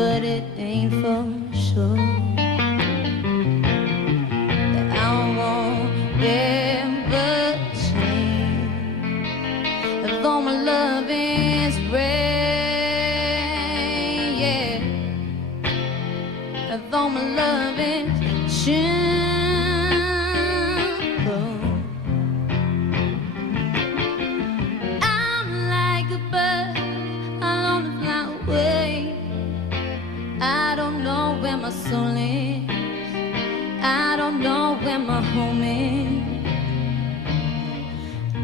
but it ain't for sure that I won't ever change. Although my love is rare, yeah. Although my love is simple, I'm like a bird, I long to fly away. I don't know where my soul is, I don't know where my home is.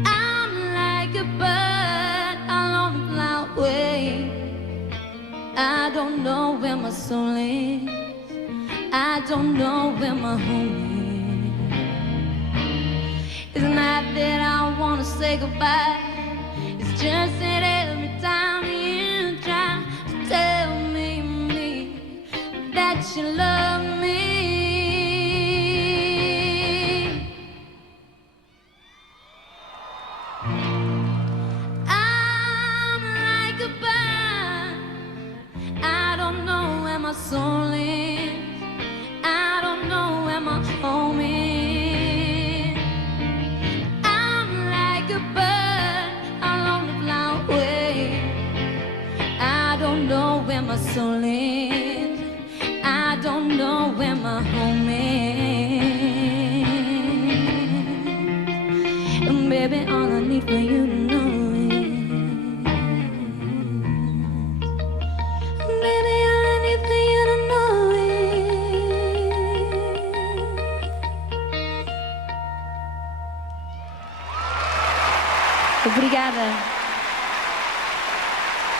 I'm like a bird, I long to fly away. I don't know where my soul is, I don't know where my home is. It's not that I wanna say goodbye, it's just that every time you try to tell me that you love me, I'm like a bird, I don't know where my soul is, I don't know where my home is. I'm like a bird, I long to fly away. I don't know where my soul is, I don't know where my home is. And baby, all I need for you to know is, baby, all I need for you to know is. Obrigada.